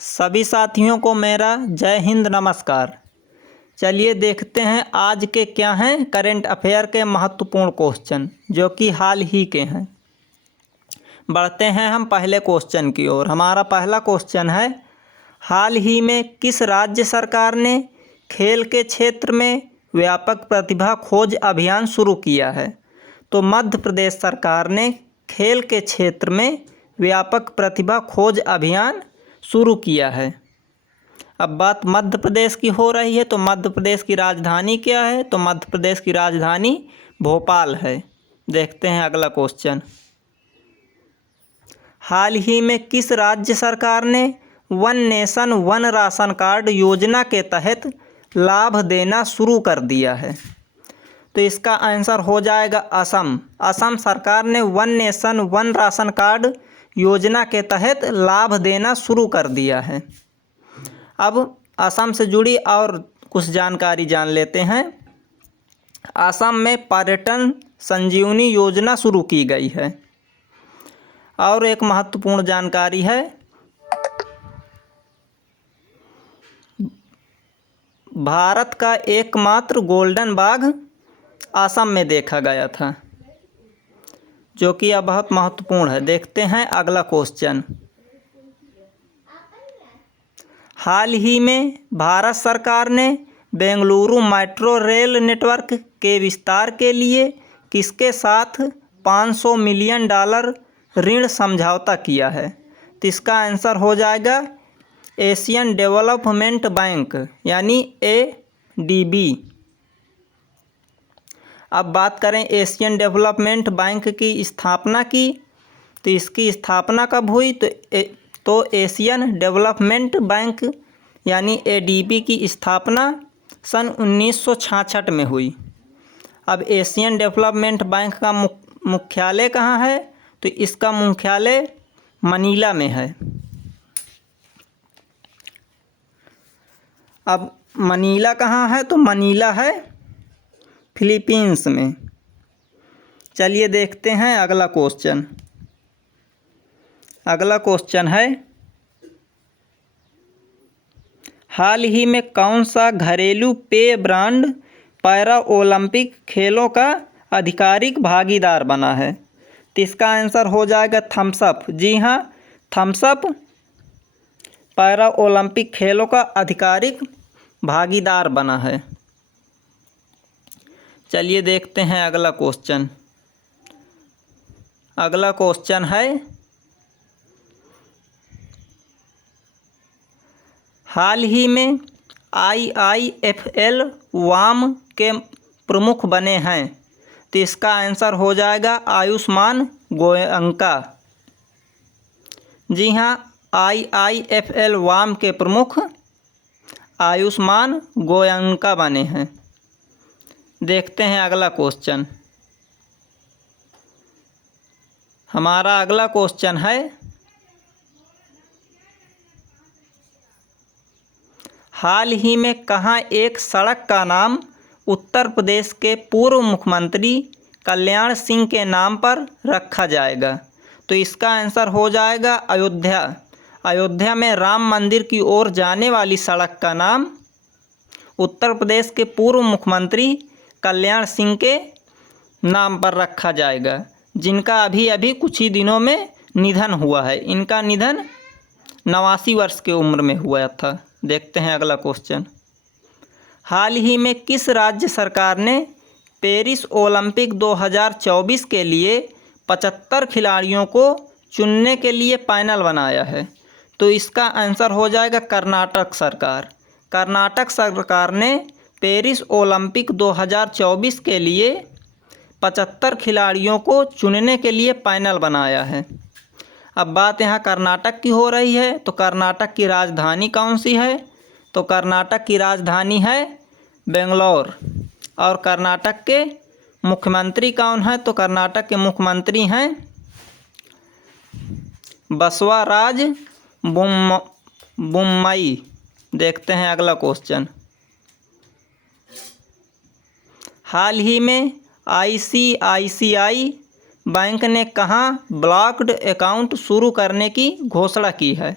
सभी साथियों को मेरा जय हिंद नमस्कार। चलिए देखते हैं आज के क्या हैं करंट अफेयर के महत्वपूर्ण क्वेश्चन जो कि हाल ही के हैं। बढ़ते हैं हम पहले क्वेश्चन की ओर। हमारा पहला क्वेश्चन है, हाल ही में किस राज्य सरकार ने खेल के क्षेत्र में व्यापक प्रतिभा खोज अभियान शुरू किया है? तो मध्य प्रदेश सरकार ने खेल के क्षेत्र में व्यापक प्रतिभा खोज अभियान शुरू किया है। अब बात मध्य प्रदेश की हो रही है, तो मध्य प्रदेश की राजधानी क्या है? तो मध्य प्रदेश की राजधानी भोपाल है। देखते हैं अगला क्वेश्चन, हाल ही में किस राज्य सरकार ने one nation one ration card योजना के तहत लाभ देना शुरू कर दिया है? तो इसका आंसर हो जाएगा असम। असम सरकार ने one nation one ration card योजना के तहत लाभ देना शुरू कर दिया है। अब असम से जुड़ी और कुछ जानकारी जान लेते हैं। असम में पर्यटन संजीवनी योजना शुरू की गई है। और एक महत्वपूर्ण जानकारी है, भारत का एकमात्र गोल्डन बाघ असम में देखा गया था, जो कि यह बहुत महत्वपूर्ण है। देखते हैं अगला क्वेश्चन, हाल ही में भारत सरकार ने बेंगलुरु मेट्रो रेल नेटवर्क के विस्तार के लिए किसके साथ $500 मिलियन ऋण समझौता किया है? तो इसका आंसर हो जाएगा एशियन डेवलपमेंट बैंक यानी ADB। अब बात करें एशियन डेवलपमेंट बैंक की स्थापना की, तो इसकी स्थापना कब हुई? तो एशियन डेवलपमेंट बैंक यानी ADB की स्थापना सन 1966 में हुई। अब एशियन डेवलपमेंट बैंक का मुख्यालय कहाँ है? तो इसका मुख्यालय मनीला में है। अब मनीला कहाँ है? तो मनीला है फिलीपींस में। चलिए देखते हैं अगला क्वेश्चन। अगला क्वेश्चन है, हाल ही में कौन सा घरेलू पेय ब्रांड पैरा ओलंपिक खेलों का आधिकारिक भागीदार बना है? तो इसका आंसर हो जाएगा थम्स अप। जी हाँ, थम्स अप पैरा ओलंपिक खेलों का आधिकारिक भागीदार बना है। चलिए देखते हैं अगला क्वेश्चन। अगला क्वेश्चन है, हाल ही में IIFL वाम के प्रमुख बने हैं, तो इसका आंसर हो जाएगा आयुष्मान गोयनका। जी हाँ, IIFL वाम के प्रमुख आयुष्मान गोयनका बने हैं। देखते हैं अगला क्वेश्चन। हमारा अगला क्वेश्चन है, हाल ही में कहाँ एक सड़क का नाम उत्तर प्रदेश के पूर्व मुख्यमंत्री कल्याण सिंह के नाम पर रखा जाएगा? तो इसका आंसर हो जाएगा अयोध्या। अयोध्या में राम मंदिर की ओर जाने वाली सड़क का नाम उत्तर प्रदेश के पूर्व मुख्यमंत्री कल्याण सिंह के नाम पर रखा जाएगा, जिनका अभी कुछ ही दिनों में निधन हुआ है। इनका निधन 89 वर्ष की उम्र में हुआ था। देखते हैं अगला क्वेश्चन, हाल ही में किस राज्य सरकार ने पेरिस ओलंपिक 2024 के लिए 75 खिलाड़ियों को चुनने के लिए पैनल बनाया है? तो इसका आंसर हो जाएगा कर्नाटक सरकार। कर्नाटक सरकार ने पेरिस ओलंपिक 2024 के लिए 75 खिलाड़ियों को चुनने के लिए पैनल बनाया है। अब बात यहाँ कर्नाटक की हो रही है, तो कर्नाटक की राजधानी कौन सी है? तो कर्नाटक की राजधानी है बेंगलोर। और कर्नाटक के मुख्यमंत्री कौन है? तो कर्नाटक के मुख्यमंत्री हैं बसवराज बोम्मई। देखते हैं अगला क्वेश्चन, हाल ही में ICICI बैंक ने कहाँ ब्लॉक्ड अकाउंट शुरू करने की घोषणा की है?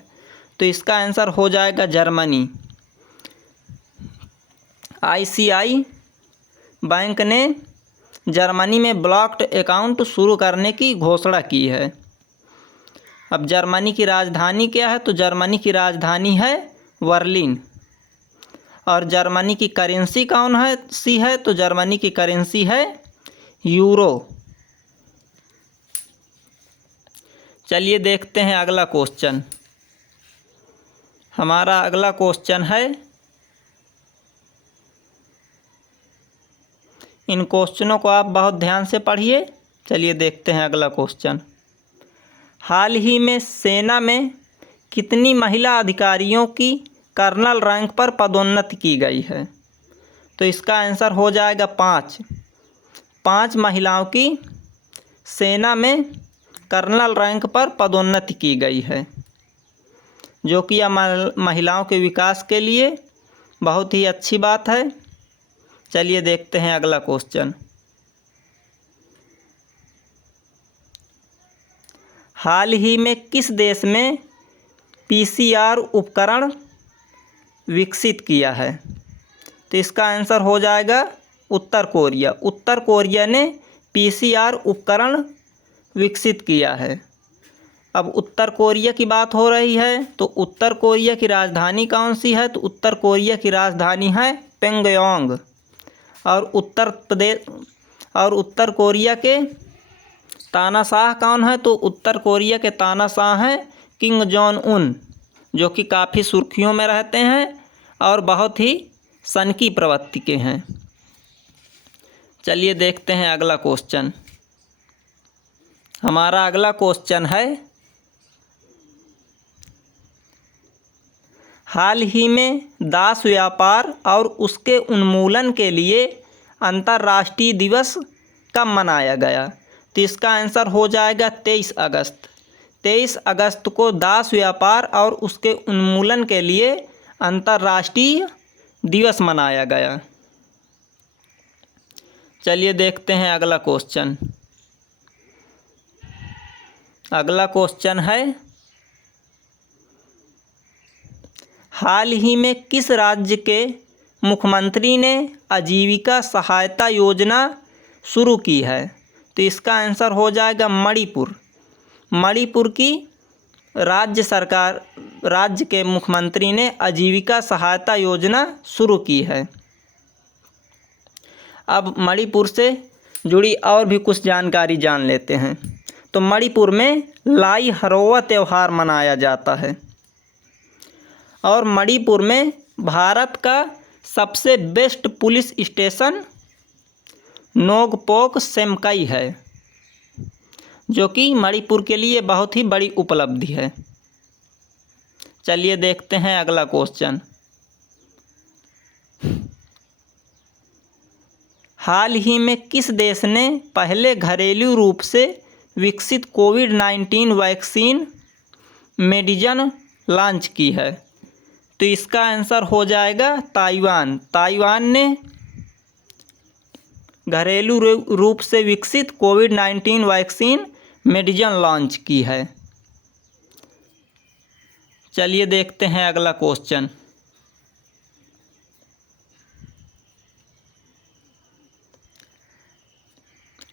तो तो इसका आंसर हो जाएगा जर्मनी। ICI बैंक ने जर्मनी में ब्लॉक्ड अकाउंट शुरू करने की घोषणा की है। अब जर्मनी की राजधानी क्या है? तो जर्मनी की राजधानी है बर्लिन। और जर्मनी की करेंसी कौन है? तो जर्मनी की करेंसी है यूरो। चलिए देखते हैं अगला क्वेश्चन। हमारा अगला क्वेश्चन है, इन क्वेश्चनों को आप बहुत ध्यान से पढ़िए। चलिए देखते हैं अगला क्वेश्चन। हाल ही में सेना में कितनी महिला अधिकारियों की कर्नल रैंक पर पदोन्नति की गई है? तो इसका आंसर हो जाएगा 5। 5 महिलाओं की सेना में कर्नल रैंक पर पदोन्नति की गई है, जो कि महिलाओं के विकास के लिए बहुत ही अच्छी बात है। चलिए देखते हैं अगला क्वेश्चन। हाल ही में किस देश में PCR उपकरण विकसित किया है? तो इसका आंसर हो जाएगा उत्तर कोरिया। उत्तर कोरिया ने PCR उपकरण विकसित किया है। अब उत्तर कोरिया की बात हो रही है, तो उत्तर कोरिया की राजधानी कौन सी है? तो उत्तर कोरिया की राजधानी है प्योंगयांग। और उत्तर कोरिया के तानाशाह कौन है? तो उत्तर कोरिया के तानाशाह हैं किम जोंग उन, जो कि काफ़ी सुर्खियों में रहते हैं और बहुत ही सनकी प्रवृत्ति के हैं। चलिए देखते हैं अगला क्वेश्चन। हमारा अगला क्वेश्चन है, हाल ही में दास व्यापार और उसके उन्मूलन के लिए अंतर्राष्ट्रीय दिवस कब मनाया गया? तो इसका आंसर हो जाएगा 23 अगस्त। 23 अगस्त को दास व्यापार और उसके उन्मूलन के लिए अंतर्राष्ट्रीय दिवस मनाया गया। चलिए देखते हैं अगला क्वेश्चन। अगला क्वेश्चन है, हाल ही में किस राज्य के मुख्यमंत्री ने आजीविका सहायता योजना शुरू की है? तो इसका आंसर हो जाएगा मणिपुर। मणिपुर की राज्य के मुख्यमंत्री ने आजीविका सहायता योजना शुरू की है। अब मणिपुर से जुड़ी और भी कुछ जानकारी जान लेते हैं। तो मणिपुर में लाई हरोवा त्यौहार मनाया जाता है। और मणिपुर में भारत का सबसे बेस्ट पुलिस स्टेशन नोकपोक सेमकाई है, जो कि मणिपुर के लिए बहुत ही बड़ी उपलब्धि है। चलिए देखते हैं अगला क्वेश्चन। हाल ही में किस देश ने पहले घरेलू रूप से विकसित कोविड-19 वैक्सीन मेडिजन लॉन्च की है? तो इसका आंसर हो जाएगा ताइवान। ताइवान ने घरेलू रूप से विकसित कोविड-19 वैक्सीन मेडिजन लॉन्च की है। चलिए देखते हैं अगला क्वेश्चन।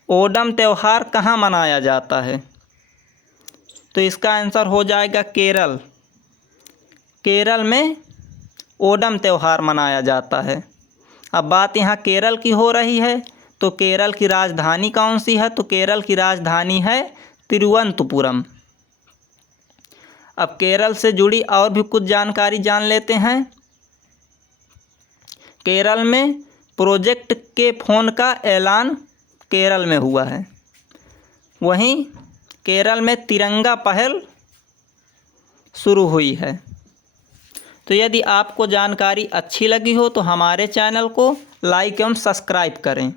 ओणम त्यौहार कहाँ मनाया जाता है? तो इसका आंसर हो जाएगा केरल। केरल में ओणम त्यौहार मनाया जाता है। अब बात यहाँ केरल की हो रही है, तो केरल की राजधानी कौन सी है? तो केरल की राजधानी है तिरुवनंतपुरम। अब केरल से जुड़ी और भी कुछ जानकारी जान लेते हैं। केरल में प्रोजेक्ट के फोन का ऐलान केरल में हुआ है। वहीं केरल में तिरंगा पहल शुरू हुई है। तो यदि आपको जानकारी अच्छी लगी हो तो हमारे चैनल को लाइक एवं सब्सक्राइब करें।